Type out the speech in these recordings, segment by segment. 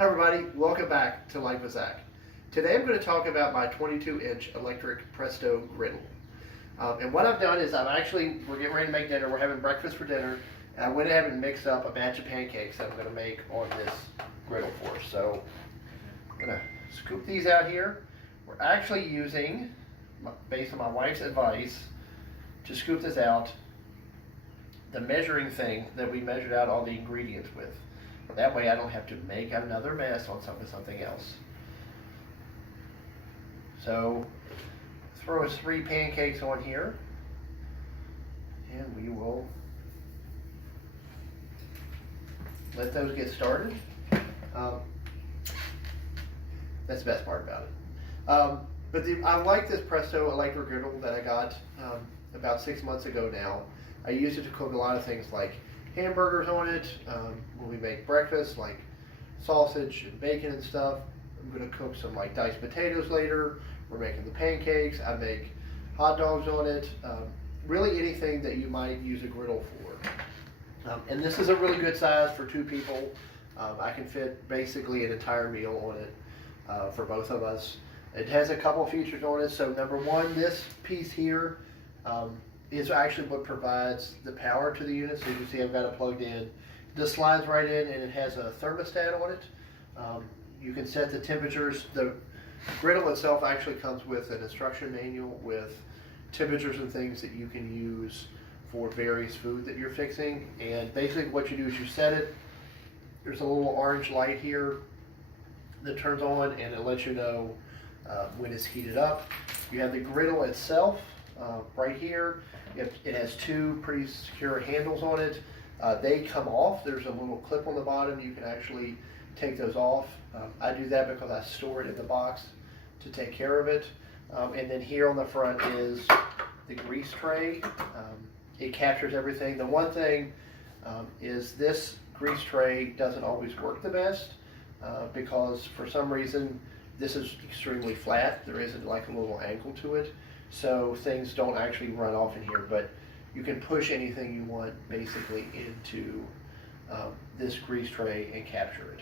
Hi everybody, welcome back to Life with Zach. Today I'm going to talk about my 22-inch electric Presto griddle. And what I've done is we're getting ready to make dinner, we're having breakfast for dinner, and I went ahead and mixed up a batch of pancakes that I'm going to make on this griddle for us. So I'm going to scoop these out here. We're actually using, based on my wife's advice, to scoop this out, the measuring thing that we measured out all the ingredients with. That way I don't have to make another mess on something else. So throw us 3 pancakes on here, and we will let those get started. That's the best part about it. I like this Presto electric griddle that I got about 6 months ago now. I use it to cook a lot of things like hamburgers on it, when we make breakfast, like sausage and bacon and stuff. I'm going to cook some like diced potatoes later. We're making the pancakes. I make hot dogs on it. Really anything that you might use a griddle for. And this is a really good size for 2 people. I can fit basically an entire meal on it for both of us. It has a couple of features on it. So number one, this piece here is actually what provides the power to the unit. So you can see I've got it plugged in. This slides right in, and it has a thermostat on it. You can set the temperatures. The griddle itself actually comes with an instruction manual with temperatures and things that you can use for various food that you're fixing. And basically what you do is you set it. There's a little orange light here that turns on, and it lets you know when it's heated up. You have the griddle itself right here. It has 2 pretty secure handles on it. They come off. There's a little clip on the bottom. You can actually take those off. I do that because I store it in the box to take care of it. And then here on the front is the grease tray. It captures everything. The one thing is this grease tray doesn't always work the best because for some reason this is extremely flat. There isn't like a little angle to it. So things don't actually run off in here, but you can push anything you want basically into this grease tray and capture it.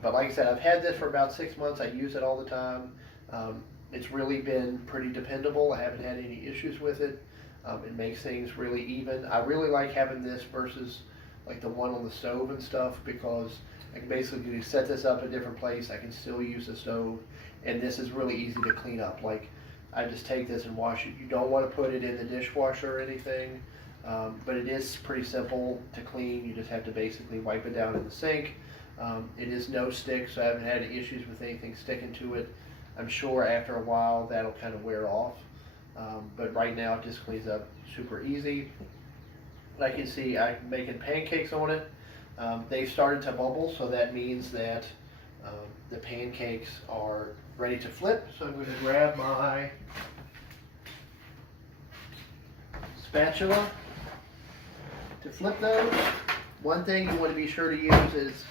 But like I said, I've had this for about 6 months. I use it all the time. It's really been pretty dependable. I haven't had any issues with it. It makes things really even. I really like having this versus like the one on the stove and stuff, because I can basically set this up in a different place. I can still use the stove, and this is really easy to clean up. Like, I just take this and wash it. You don't want to put it in the dishwasher or anything, but it is pretty simple to clean. You just have to basically wipe it down in the sink. It is no stick, so I haven't had any issues with anything sticking to it. I'm sure after a while that'll kind of wear off, but right now it just cleans up super easy. Like you can see, I'm making pancakes on it. They've started to bubble, so that means that the pancakes are ready to flip. So I'm going to grab my spatula to flip those. One thing you want to be sure to use is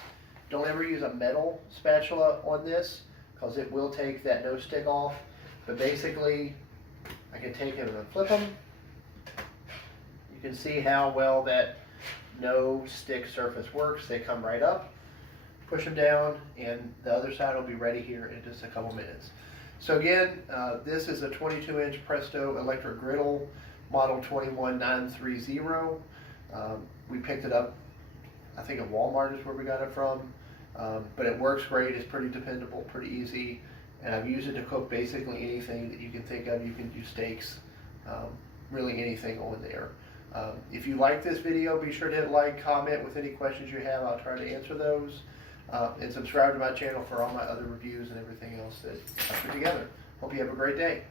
don't ever use a metal spatula on this, because it will take that no stick off. But basically I can take them and flip them. You can see how well that no stick surface works. They come right up. Push them down, and the other side will be ready here in just a couple minutes. So again, this is a 22-inch Presto electric griddle, model 21930. We picked it up, I think at Walmart is where we got it from, but it works great. It's pretty dependable, pretty easy, and I've used it to cook basically anything that you can think of. You can do steaks, really anything on there. If you like this video, be sure to hit like, comment with any questions you have. I'll try to answer those. And subscribe to my channel for all my other reviews and everything else that I put together. Hope you have a great day.